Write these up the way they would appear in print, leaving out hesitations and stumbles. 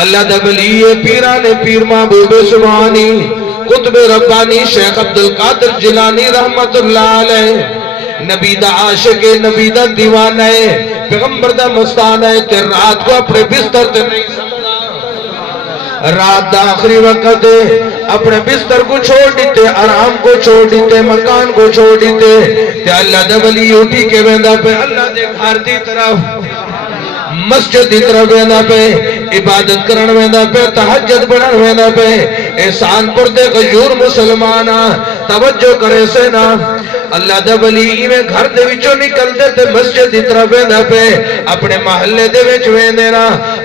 اللہ دا ولی پیران پیر محبوب سبحانی قطب ربانی شیخ عبدالقادر جیلانی رحمت اللہ علیہ نبی دا عاشق نبی دا دیوانہ پیغمبر دا مستانہ تے رات کو اپنے بستر تے نہیں سمجھا رات دا آخری وقت اپنے بستر کو چھوڑ دیتے آرام کو چھوڑ دیتے مکان کو چھوڑ دیتے تے اللہ دا ولی اٹھی کے ویندہ پہ اللہ دے گھر دی طرف مسجد دی طرف ویندہ پہ عبادت کرن ویندہ پہ تہجد بڑھن ویندہ پہ احسان پر دے غیور مسلمانہ توجہ کرے سے نا اللہ دا ولی میں گھر دے وچوں نکل دے تے مسجد دی طرف ویندہ پہ اپنے محلے دے وچ ویندے نا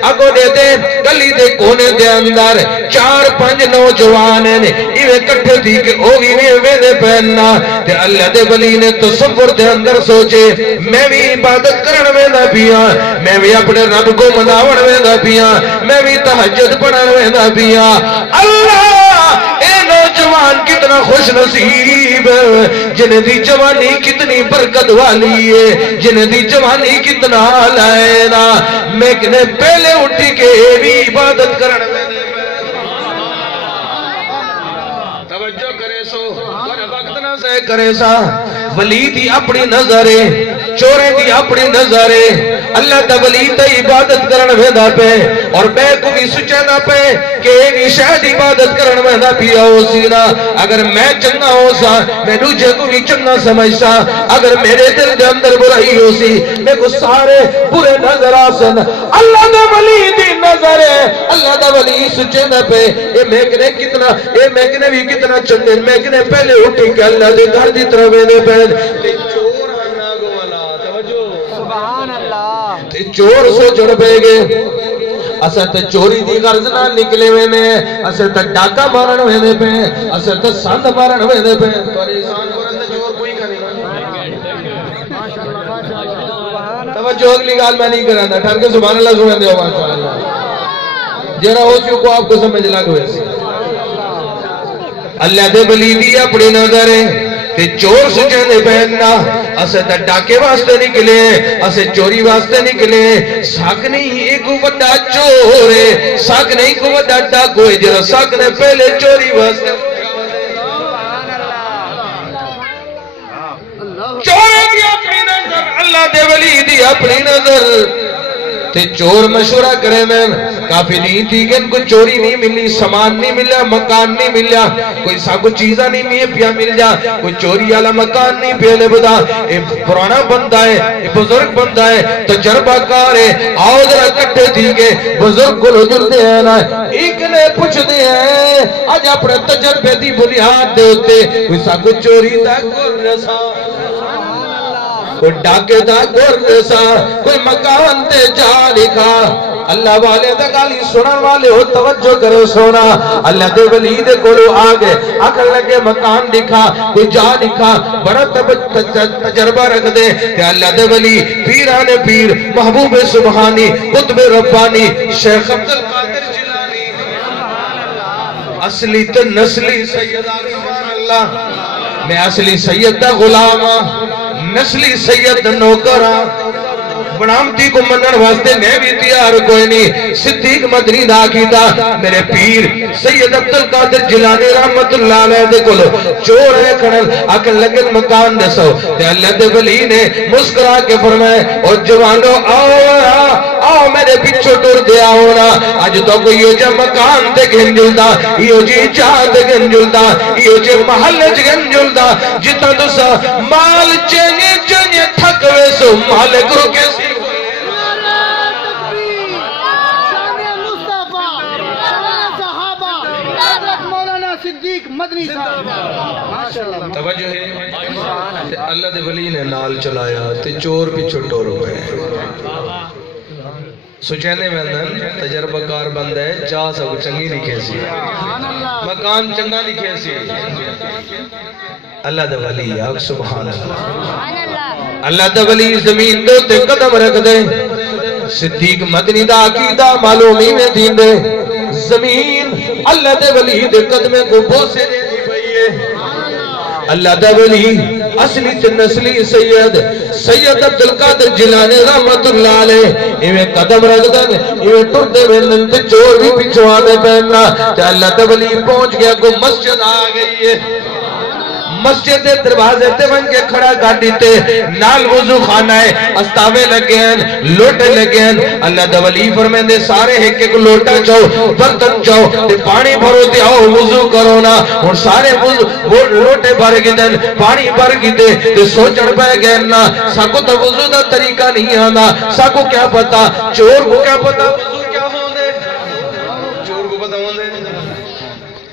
اگو دے دے گلی دے کونے دے اندر 4-5 نوجوان ہیں ایویں کٹھے تھی کہ اوگی میں ویندے پہننا تے اللہ دے ولی نے تصور دے اندر سوچے میں بھی عبادت کرن ویندہ پیا میں بھی اپنے رب کو مناون ویندہ پیا میں بھی تہجد پڑھن ویندہ پیا اللہ اے نوجوان کتنا خوش نصیب جنہیں دی جوانی کتنی برکت والی ہے جنہیں دی جوانی کتنا لائنا میں کنے پہلے اٹھی کے بھی عبادت کرنے میں توجہ کرے سو اور وقت نہ سے کرے سا ولی دی اپنی نظرے چورے دی اپنی نظرے اللہ تا ولی تا عبادت کرن ویدہ پہ اور بے کو بھی سچیدہ پہ کہ ایک شاید عبادت کرن ویدہ پیا ہو سینا اگر میں چنگا ہو سا میں دوجہ کو بھی چنگا سمجھ سا اگر میرے دل دے اندر برائی ہو سی میں کو سارے برے نظر آسن اللہ دا ولی دی نظر ہے اللہ دا ولی سچیدہ پہ اے میں کنے کتنا اے میں کنے بھی کتنا چنگے میں کنے پہلے اٹھی کہ اللہ دے گھر دی طرح ویدے پہ چور آنا گو والا توجہ سبحان اللہ تے چور سو جڑ بے گے اسے تے چوری دی غرض نہ نکلے ہوئے نے اسے تے ڈاکہ مارن ہوئے پہ اسے تے سند مارن ہوئے پہ توری انسان کو رہتے چور کوئی کھانی توجہ اگلی گال میں نہیں کرانا ٹھر کے سبحان اللہ سبحان دے ماشاءاللہ جرا ہو سی کو آپ کو سمجھ لگ ہوئے سی اللہ دے ولی دی اپنی نظر ہے تے چور سچے دے بہننا اسے تے ڈاکے واسطے نکلے اسے چوری واسطے نکلے ساک نہیں ایک وڈا چور ہے ساک نہیں کو وڈا ڈاکو ہے جرا ساک نے پہلے چوری واسطے چورے دی اپنی نظر اللہ دے ولی دی اپنی نظر تے چور مشورہ کرے میں کافی نہیں تھی کہ ان کو چوری نہیں ملی سامان نہیں ملا مکان نہیں ملا کوئی ساکو چیزہ نہیں ملی پیا مل جا کوئی چوری والا مکان نہیں پہلے بدا ایک پرانا بندہ ہے ایک بزرگ بندہ ہے تجربہ کار ہے آؤ ذرا کٹھے تھی کہ بزرگ کو لجر دے ہیں نا ایک نے پوچھ دے ہیں آج اپنے تجربے دی بنیاد دے ہوتے کوئی ساکو چوری دا گر رسا کوئی ڈاکے دا گر رسا کوئی مکان تے جا لکھا اللہ والے دا گالی سنن والے ہو توجہ کرو سونا اللہ دے ولی دے کولو آگے آکر لگے مکان دکھا کوئی جا دکھا بڑا تجربہ رکھ دے کہ اللہ دے ولی پیران پیر محبوب سبحانی قطب ربانی شیخ عبدالقادر جیلانی اصلی تو نسلی سید آسمان اللہ میں اصلی سید دا غلام نسلی سید نوکرہ بنامتی کو منن واسطے میں بھی تیار کوئی نہیں صدیق مدنی دا کیتا میرے پیر سید عبدالقادر جیلانی رحمت اللہ علیہ دے کولو چور ہے کھڑل اکل لگن مکان دے سو تے اللہ دے ولی نے مسکرا کے فرمائے اور جوانو آؤ میرے پچھو ٹور دے آؤ نا آج تو کوئی یہ جا مکان دے گھن جلدا یہ جی چاہ دے گھن جلدا یہ جی محل گھن جلدا جتا تو سا مال چنگے چنگے تھکوے سو مالک رو کے سی مدنی صاحب توجہ ہے اللہ دے ولی نے نال چلایا تے چور پیچھو ٹور ہوئے سوچینے میں اندن تجربہ کار بند ہے جا سب چنگی لکھے سی مکان چنگا لکھے سی اللہ دے ولی آگ سبحان اللہ اللہ دے ولی زمین دو تے قدم رکھ دے صدیق مدنی دا عقیدہ معلومی میں دین دے زمین اللہ دے ولی دے قدمے کو بوسے دے دی بھئیے اللہ دے ولی اصلی تے نسلی سید عبدالقادر جیلانی رحمت اللہ علیہ ایویں قدم رکھ دن ایویں ٹردے ویندن تے چور بھی پچھوانے پہننا تے اللہ تے ولی پہنچ گیا کو مسجد آ گئی ہے مسجد دے دروازے تے بن کے کھڑا گاڑی تے نال وضو خانہ ہے استاوے لگے ہیں لوٹے لگے ہیں اللہ دا ولی فرمیندے سارے ایک ایک لوٹا جاؤ برتن جاؤ تے پانی بھرو تے آؤ وضو کرو نا اور سارے وہ لوٹے بھر گئے دن پانی بھر گئے تے سوچڑ پہ گئے نا ساکو تا وضو دا طریقہ نہیں آنا ساکو کیا پتا چور کو کیا پتا وضو کیا ہوندے چور کو پتا ہوندے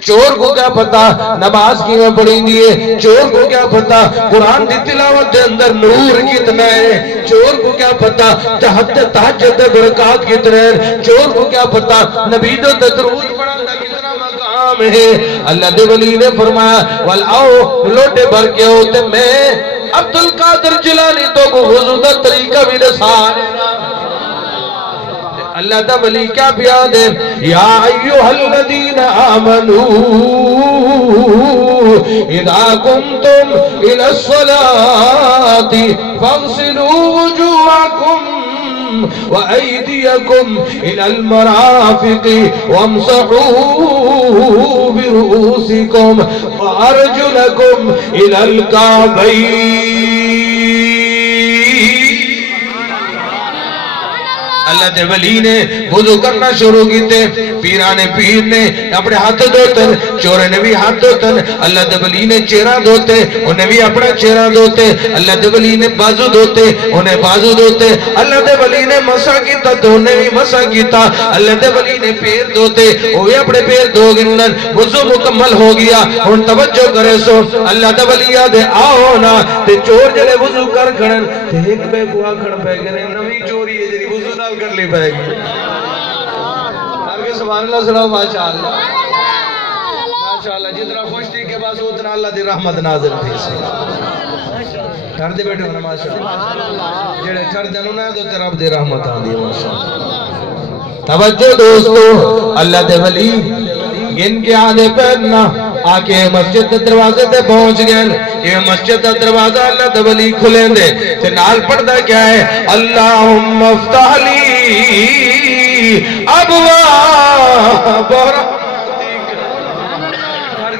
چور کو کیا پتا نماز کی میں پڑھیں دیئے چور کو کیا پتا قرآن دی تلاوت دے اندر نور کتنا ہے چور کو کیا پتا تہجد برکات کتنے ہیں چور کو کیا پتا نبی دو درود پڑھنا کتنا مقام ہے اللہ دے ولی نے فرمایا والآؤ لوٹے بھر کے ہوتے میں عبدالقادر جیلانی تو کو وضو دا طریقہ بھی نسانے اللہ دا ولی کیا بیان ہے یا ایوہ الذین آمنوا اذا کنتم الى الصلاة فاغسلوا وجوہکم وأيديكم إلى المرافق وامسحوا برؤوسكم وأرجلكم إلى الكعبين اللہ دے ولی نے وضو کرنا شروع کیتے پیران پیر نے اپنے ہاتھ دھوتن چورے نے بھی ہاتھ دھوتن اللہ دے ولی نے چہرہ دھوتے انہیں بھی اپنا چہرہ دھوتے اللہ دے ولی نے بازو دھوتے انہیں بازو دھوتے اللہ دے ولی نے مسا کیتا تو انہیں بھی مسا کیتا اللہ دے ولی نے پیر دھوتے وہ بھی اپنے پیر دھو گنن وضو مکمل ہو گیا ان توجہ کرے سو اللہ دے ولی آدھے آؤ نا تے چور جلے وضو کر کھڑن تے ایک بے گوا کھڑ پہ گنے نوی چوری ہے جلی وضو نال کر لی پائے گی سبحان اللہ سلام ماشاءاللہ ماشاءاللہ جتنا خوش تھی کے پاس اتنا اللہ دی رحمت نازل تھی ٹھر دے بیٹھے ہونا ماشاءاللہ جڑے ٹھر دے نو نہ تو تے رب دی رحمت آندی ہے ماشاءاللہ توجہ دوستو اللہ دے ولی گن کے آدھے پہننا آکے مسجد دروازے تے پہنچ گئے یہ مسجد دروازہ اللہ دے ولی کھلیں دے تے نال پڑھدا کیا ہے اللہم افتح لی ابواب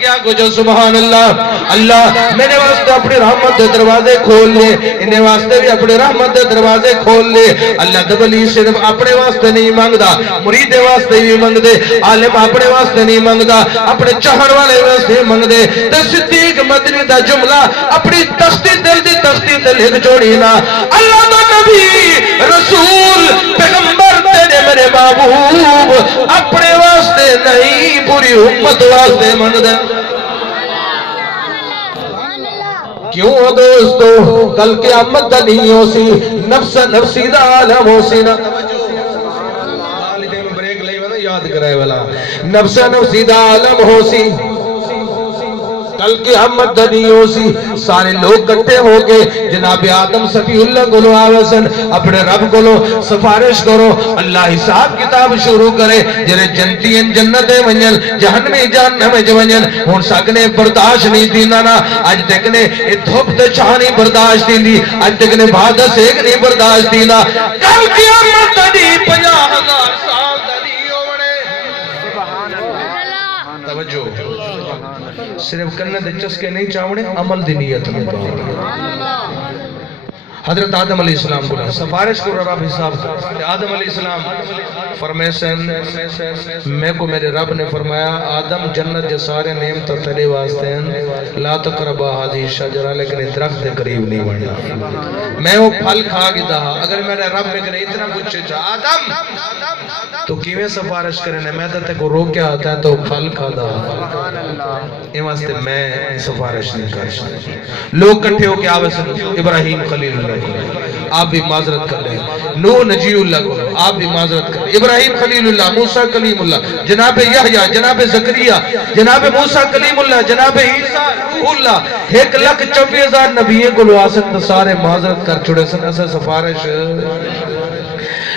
کیا کچھ سبحان اللہ اللہ میرے واسطے اپنے رحمت دے دروازے کھول لے انہیں واسطے بھی اپنے رحمت دے دروازے کھول لے اللہ دے ولی صرف اپنے واسطے نہیں مانگدا مرید واسطے بھی مانگ دے عالم اپنے واسطے نہیں مانگدا اپنے چاہن والے واسطے مانگ دے تے صدیق مدنی دا جملہ اپنی تختی دل دی تختی تے لکھ چھوڑی نا اللہ دا نبی رسول پیغمبر تیرے میرے محبوب اپنے واسطے نہیں پوری امت واسطے مانگ دے کیوں دوستو کل قیامت دا نہیں ہو سی نفس نفسی دا عالم ہو سی نا بریک لئی والا یاد کرائے والا نفس نفسی دا عالم ہو سی کل قیامت دا نہیں ہو سی سارے لوگ کٹھے ہو کے جناب آدم صفی اللہ گلو آوسن اپنے رب گلو سفارش کرو اللہ حساب کتاب شروع کرے جنہیں جنتی ان جنت ونجن جہنمی جہنم جونجن ہون سکنے برداشت نہیں دینا نا آج دیکھنے دھوپ تے چھانی برداشت دی آج دیکھنے بھادا سیک نہیں برداشت دینا کل قیامت دا نہیں 50,000 سال دا نہیں ہونے توجہ صرف کرنے دے چسکے نہیں چاوڑے عمل دی نیت میں حضرت آدم علیہ السلام کو سفارش کو رب حساب آدم علیہ السلام فرمیسن میں کو میرے رب نے فرمایا آدم جنت جو سارے نعمت تلے واسطے ہیں لا تقربا هذه الشجرہ لیکن درخت قریب نہیں بڑھنا میں وہ پھل کھا گیا اگر میرے رب میں کرے اتنا کچھ چاہ آدم تو کیویں سفارش کرنے میں تے کو روک کیا آتا ہے تو پھل کھا دا اے واسطے میں سفارش نہیں کر سکتا لوگ کٹھے ہو کے آوے ابراہیم خلیل اللہ آپ بھی معذرت کر لیں نوح نجی اللہ کو آپ بھی معذرت کر لیں ابراہیم خلیل اللہ موسیٰ کلیم اللہ جناب یحییٰ جناب زکریہ جناب موسیٰ کلیم اللہ جناب عیسیٰ روح اللہ 1,24,000 نبیوں کو لواسط سارے معذرت کر چھوڑے سن ایسا سفارش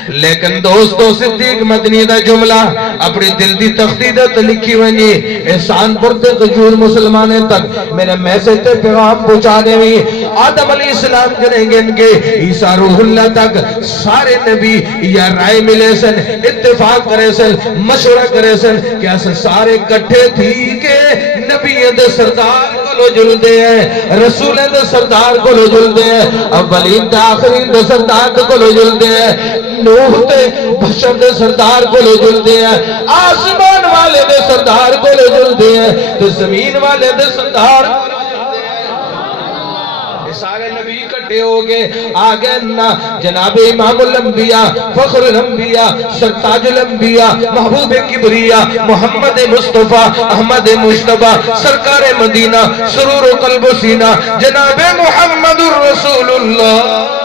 لیکن دوستو صدیق مدنی دا جملہ اپنی دل دی تختی دے تے لکھی ونی احسان پرتے قجور مسلمانے تک میرے میسج تے پیغام پہنچا دے وی آدم علیہ السلام کریں گے ان کے عیسیٰ روح اللہ تک سارے نبی یا رائے ملے سن اتفاق کرے سن مشورہ کرے سن کہ ایسا سارے کٹھے تھی کہ نبی دے سردار کو لو جل دے ہیں رسول دے سردار کو لو جل دے ہیں اولین تے آخرین دے سردار کو لو جل دے ہیں نوح تے بشر دے سردار کو لو جل دے ہیں آسمان والے دے سردار کو لو جل دے ہیں تو زمین والے دے سردار کو لو جل دے ہیں سارے نبی کٹھے ہو گئے آگے نا جناب امام الانبیاء فخر الانبیاء سرتاج الانبیاء محبوب کبریاء محمد مصطفیٰ احمد مجتبی سرکار مدینہ سرور و قلب و سینہ جناب محمد الرسول اللہ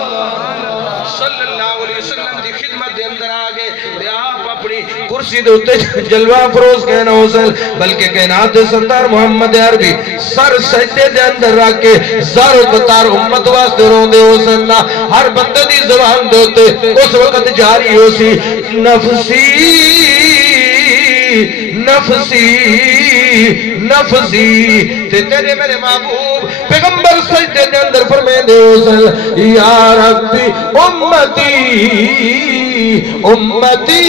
صلی اللہ علیہ وسلم دی خدمت دے اندر آگے آپ اپنی کرسی دے اتے جلوہ فروز کہنا حسن بلکہ کائنات دے سردار محمد عربی سر سجدے دے اندر رکھ کے زار و قطار امت واسطے رون دے حسن ہر بندے دی زبان دے اتے اس وقت جاری ہو سی نفسی نفسی نفسی تے تیرے میرے محبوب پیغمبر سجدے دے اندر فرمائے دے حسن یا ربی امتی امتی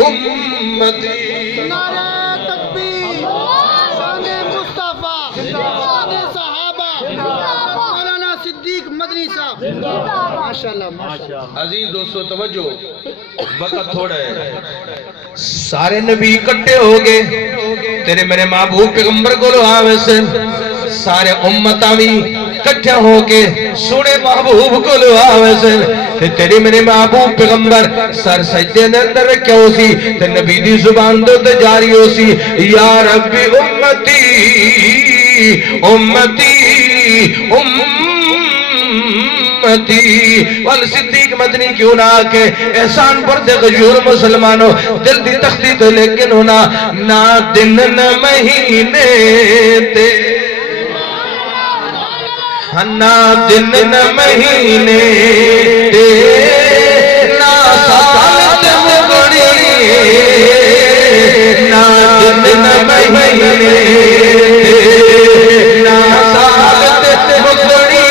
امتی نعرہ تکبیر شان مصطفیٰ شان صحابہ مولانا صدیق مدنی صاحب ماشاءاللہ ماشاءاللہ عزیز دوستو توجہ وقت تھوڑا ہے سارے نبی اکٹھے ہو گئے تیرے میرے محبوب پیغمبر کو لو آوے سے سارے امتاں بھی کٹھے ہو کے سونے محبوب کو لو آوے سے تیرے میرے محبوب پیغمبر سر سجدے دے اندر رکھے ہو سی تے نبی دی زبان دو تے جاری ہو سی یا ربی امتی امتی امتی والصدیق مدنی کیوں نہ کہ احسان پر دے غیور مسلمانوں دل دی تختی تو لیکن ہونا نہ دن نہ مہینے تے نہ دن نہ مہینے تے نہ سال تے مگڑی نہ دن نہ مہینے تے نہ سال تے مگڑی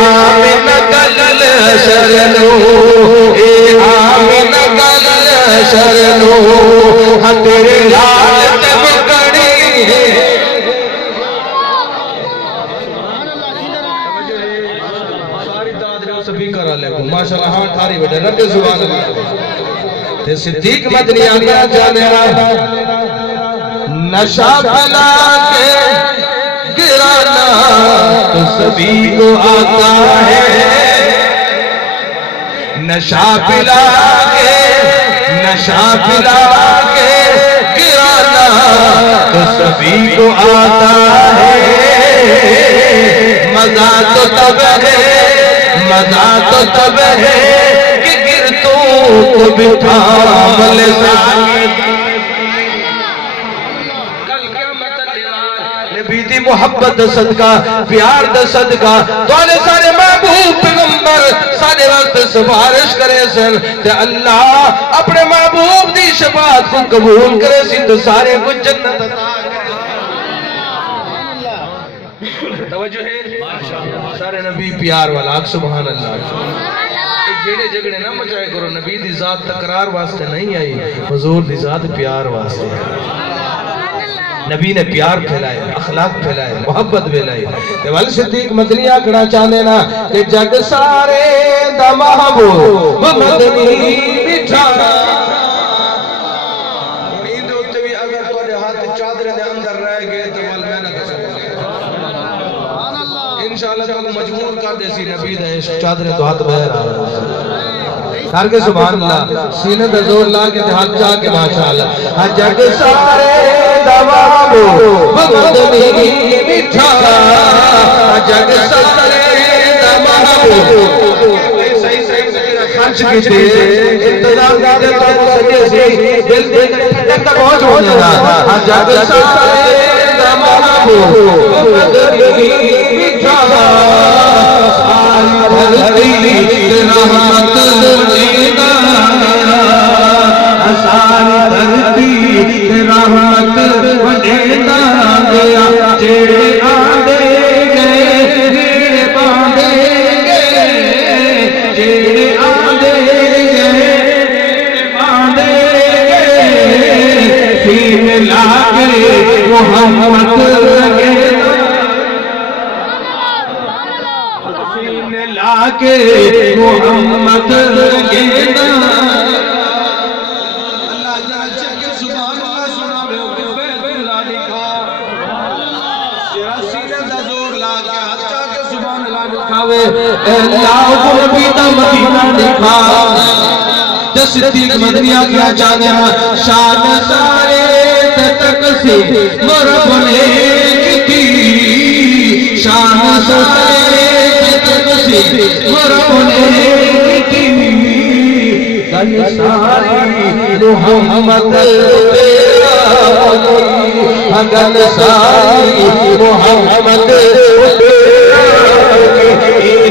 آمین کلل شرنو اے آمین کلل شرنو ہاں تیرے لال تے مگڑی ماشاءاللہ ہاں ٹھاری بیٹھے رب زبان اللہ تے صدیق مدنی آگیا جانے نشا پلا کے گرانا تو سبھی کو آتا ہے نشا پلا کے گرانا تو سبھی کو آتا ہے مزہ تو تب ہے مزہ تو تب ہے کہ گرتوں کو بٹھا مل نبی دی محبت صدقہ پیار دا صدقہ توالے سارے محبوب پیغمبر سارے وقت سفارش کرے سن تے اللہ اپنے محبوب دی شفاعت کو قبول کرے سن تو سارے کو جنت عطا کرے توجہ ہے سارے نبی پیار والا سبحان اللہ جیڑے جگڑے نہ مچائے کرو نبی دی ذات تقرار واسطے نہیں آئی حضور دی ذات پیار واسطے نبی نے پیار پھیلائے اخلاق پھیلائے محبت پھیلائی وال صدیق مدنی آکڑا چاہنے نا کہ جگ سارے دا محبوب مدنی بٹھانا امید ہوتے بھی اگر تو ہاتھ چادر دے اندر رہ گئے تو وال میں نہ کسا انشاءاللہ تو مجبور کر دے سی نبی دے چادر تو ہاتھ بہر آ رہا کر کے سبحان اللہ سینے دے زور لا کے ہاتھ جا کے ماشاءاللہ جگ سارے دا محبوب مدنی بٹھانا جگ سارے دا محبوب خرچ کی تھے انتظام دے تو سکے سی دل دے تک پہنچ ہو جانا جگ سارے دا محبوب مدنی بٹھانا آئی بھرتی رحمت محمد لگے سینے لاکے محمد لگے صدیق مدنیہ کیا جانا شان سارے تک سے مرب نے کی شان سارے تک سے مرب نے کی گل ساری محمد تیرا گل ساری محمد تیرا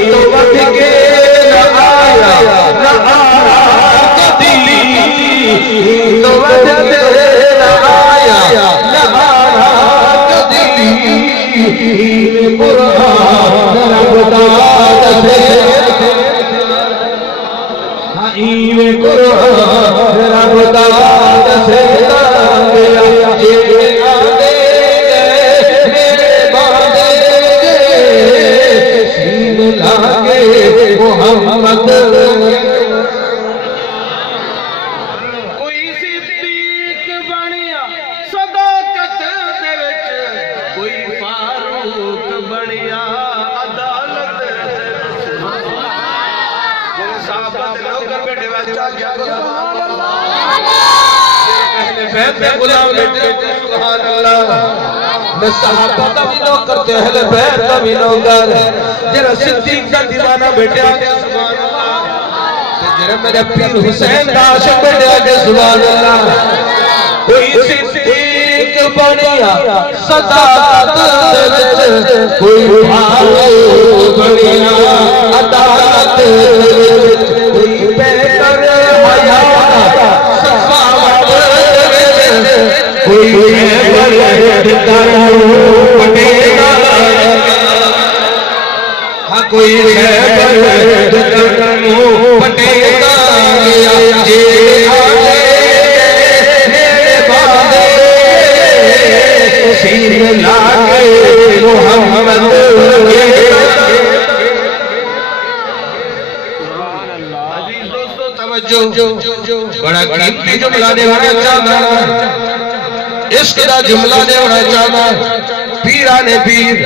تو بد کے نہ آیا نہ تو وجد آیا لہارا کدلی قرآن رب داد سے حائیم قرآن رب داد سے گیا یہ آدھے گئے میرے بادے گئے سین لاگے محمد غلام بیٹے سبحان اللہ میں صحابہ کا بھی نو کرتے اہل بیت کا بھی نو کر جرا صدیق کا دیوانہ بیٹے آگے سبحان اللہ جرا میرے پیر حسین کا عاشق بیٹے آگے سبحان اللہ کوئی صدیق بنیا صداقت وچ کوئی فاروق بنیا عدالت وچ کوئی بہتر حیا کوئی خیبر دروں پٹے گا ہاں کوئی خیبر دروں پٹے گا یہ آلے میرے بادے سین لاگے محمد لگے عزیز دوستو توجہ بڑا قیمتی جملہ نے ہونا چاہتا عشق دا جملہ نے ہونا چاہتا پیران پیر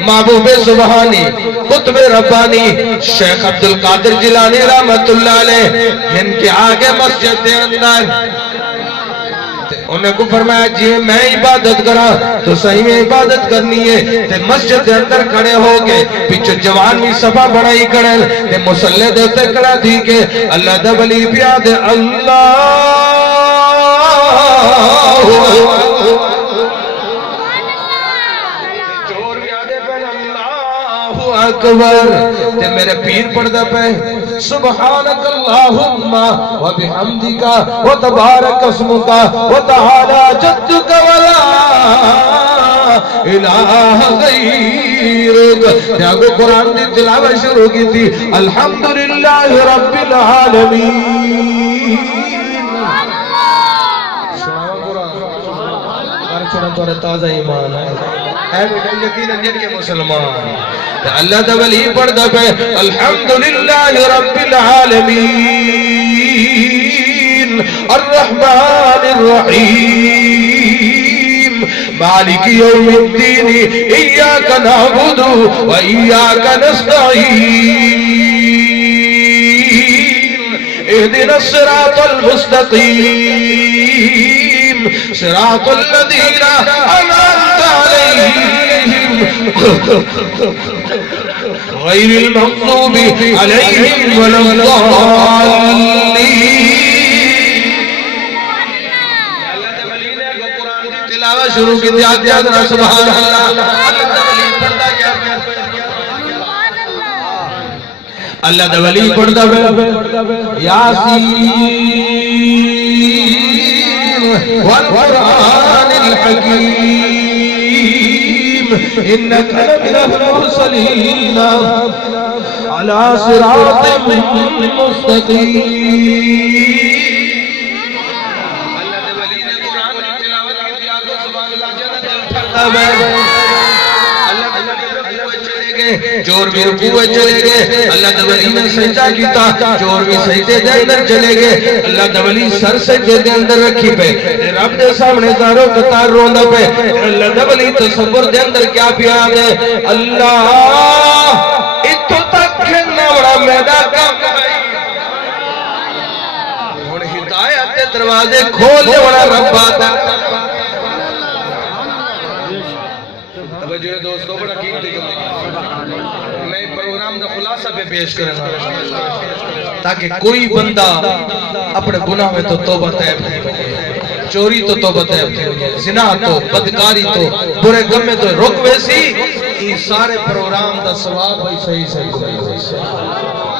محبوب سبحانی قطب ربانی شیخ عبدالقادر جیلانی رحمت اللہ علیہ جن کے آگے مسجد دے اندر انہیں کو فرمایا جی میں عبادت کرا تو صحیح میں عبادت کرنی ہے تے مسجد دے اندر کھڑے ہو گئے پیچھے جوان بھی صفا بڑائی کریں تے مسلح دیتے کڑا دی کے اللہ دا ولی بیاد اللہ چور بیادے پہ اللہ اکبر تے میرے پیر پڑھدا پہ سبحانک اللہم و بحمدک و تبارک اسمک و تعالی جدک ولا الہ غیرک جاگو قرآن دی تلاوت شروع کی تھی الحمدللہ رب العالمین چھوڑا تو تازہ ایمان ہے بیٹا یقین جن کے مسلمان اللہ دا ولی پڑھدا پہ الحمدللہ رب العالمین الرحمن الرحیم مالک یوم الدین ایاک نعبد و ایاک نستعین اہدنا الصراط المستقیم صراط الذین انعمت علیہم غیر المغضوب علیہم ولا الضالین اللہ دے ولی نے قرآن کی تلاوت شروع کی تھی آگے آگے سبحان اللہ اللہ دے ولی پڑھتا کیا اللہ دے ولی پڑھتا یاسین والقرآن الحکیم انک لمن المرسلین علی صراط مستقیم اللہ دے ولی نے قرآن کی تلاوت کی تھی آگے سبحان اللہ جنت عالم ہے چور بھی رکوع چلے گئے اللہ دے ولی نے سجدہ کیتا چور بھی سجدے دے اندر چلے گئے اللہ دے ولی سر سجدے دے اندر رکھی پہ رب دے سامنے زارو قطار روندا پہ اللہ دے ولی تصور دے اندر کیا پیا دے اللہ اتو تک کھنا بڑا میدان کام ہن ہدایت دے دروازے کھول دے بڑا رب آتا توجہ دوستو بڑا قیمتی میں پروگرام دا خلاصہ پہ پیش کرنا تاکہ کوئی بندہ اپنے گناہ میں تو توبہ طیب نہیں چوری تو توبہ طیب نہیں زنا تو بدکاری تو برے کم میں تو رک ویسی یہ سارے پروگرام دا ثواب ہوئی صحیح صحیح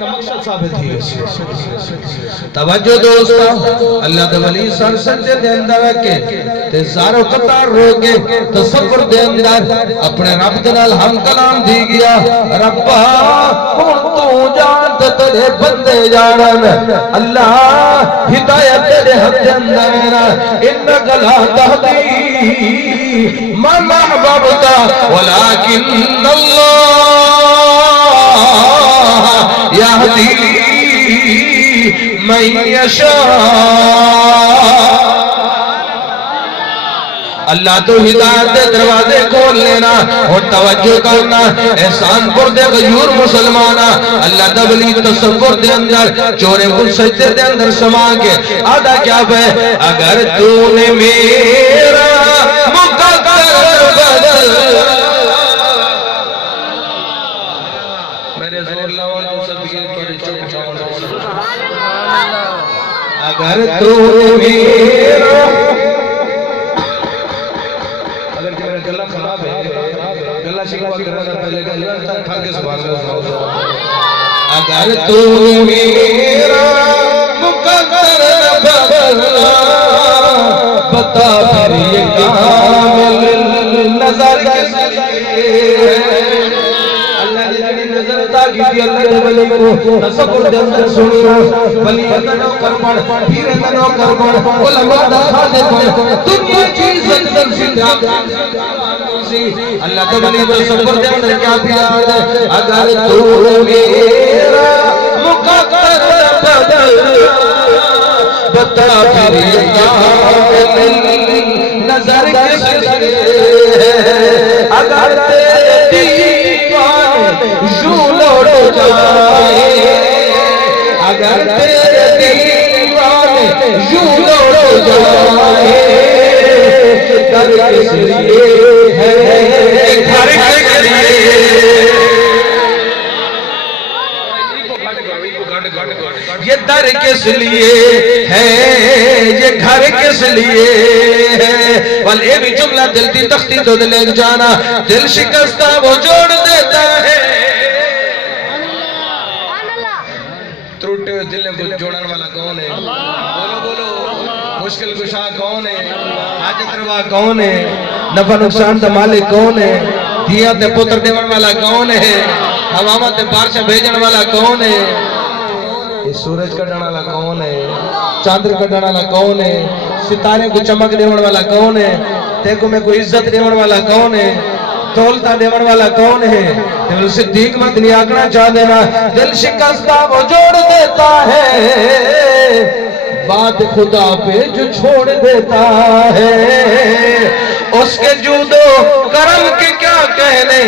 مقصد ثابت ہی توجہ دوستا اللہ دے ولی سر سجدے دے اندر رکھے تے زارو قطار روکے تصور دے اندر اپنے رب دے نال ہم کلام دی گیا ربا ہن تو جان تے تیرے بندے جانن اللہ ہدایت تیرے ہاتھ دے اندر ہے انک لا تہدی من احببت ولکن اللہ یہدی من یشاء اللہ تو ہدایت دے دروازے کھول لینا اور توجہ کرنا احسان پر دے غیور مسلمانا اللہ دبلی تصور دے اندر چورے کل سجدے دے اندر سما کے آدھا کیا بے اگر تو نے میرا مقدر بدل میرے زور لاؤں صدقے توڑے چک چاؤں اگر تو نے میرا گلہ خراب ہے گلہ شکوا کرنا پہلے گلہ تھا کے سبحان اللہ اگر تو میرا مقدر بدلا بتا پھر یہ کامل نظر کس لیے اللہ جی نظر عطا کی تھی اللہ دے ولی کو تصور دے اندر سنو ولی اتنو کرمڑ پھر اتنو کرمڑ علماء دا خالق دنیا چیز اندر زندہ اللہ تبلی تصور دے اندر کیا پیاد ہے اگر تو میرا مقدر بدل بتا پھر یہ کامل نظر کس لیے اگر تیرے یوں لوٹ جائے اگر تیرے دیوانے یوں لوٹ جائے در کس لیے ہے گھر کس لیے یہ در کس لیے ہے یہ گھر کس لیے ہے بل اے بھی جملہ دل دی تختی تو دل ایک جانا دل شکستہ وہ جوڑ دیتا ہے تروٹے ہوئے دل نے جوڑن والا کون ہے بولو بولو مشکل کشا کون ہے حاجت روا کون ہے نفع نقصان دا مالک کون ہے دیا تے پتر دیون والا کون ہے ہواما تے بارشہ بھیجن والا کون ہے یہ سورج کڑھن والا کون ہے چاندر کڑھن والا کون ہے ستارے کو چمک دیون والا کون ہے تیکو میں کوئی عزت دیون والا کون ہے دولتا دیون والا کون ہے دل صدیق مدنی آکنا چاہ دینا دل شکستہ وہ جوڑ دیتا ہے بات خدا پہ جو چھوڑ دیتا ہے اس کے جودو کرم کے کیا کہنے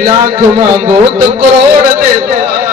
لاکھ مانگو تو کروڑ دیتا ہے